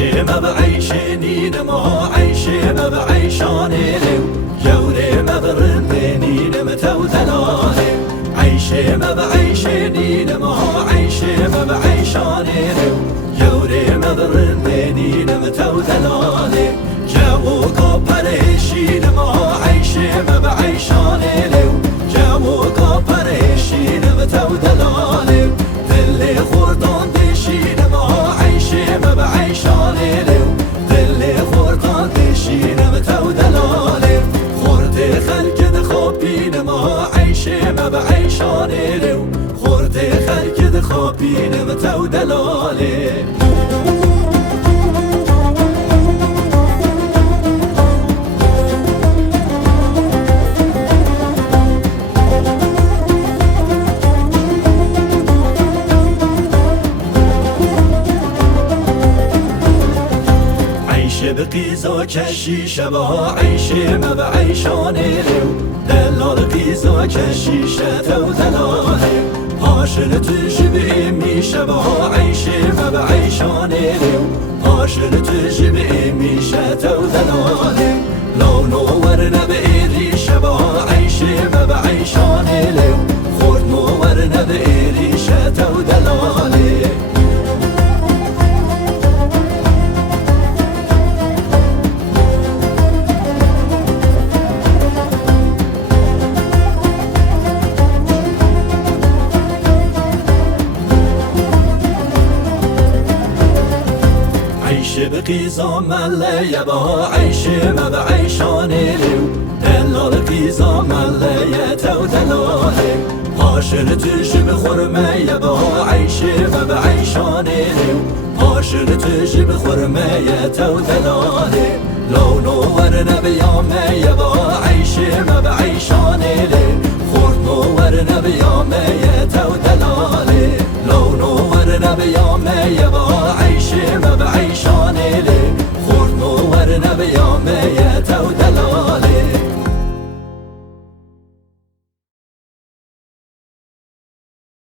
عيشي ما بعيشني نما عيشي ما بعيشاني لو جوري ما برندني نمتو دلالي عيشي ما بعيشني نما عيشي ما بعيشاني لو جوري ما برندني نمتو دلالي جابو قبرشي نما عيشي ما بعيشاني لو جابو قبرشي نمتو دلالي دلي خردان دشي نما عيشي ما بعيشاني لو دلي خردان دشي نمتو دلالي خورد خلق دخوبي نما عيشي ما بعيشاني لو خورد خلق دخوبي نمتو دلالي بقيزو كشي شبه عيشي ما بعيشاني لو دلال قيزو كشي شتو دلالي هاشر تجيب امي شبه عيشي ما بعيشاني لو هاشر تجيب امي شتو دلالي لو نورنا بإيري شبه عيشي ما بعيشاني لو خورد نورنا بإيري شتو دلالي عيشي بقيزة مليا با عيشي ما بعيشاني لو دلال قيزة مليا تو دلالي هاشر تجيب خرمية با عيشي ما بعيشاني لو هاشر تجيب خرمية تو دلالي لو نورنا بيامية با عيشي ما بعيشاني لو خورد نورنا بيامية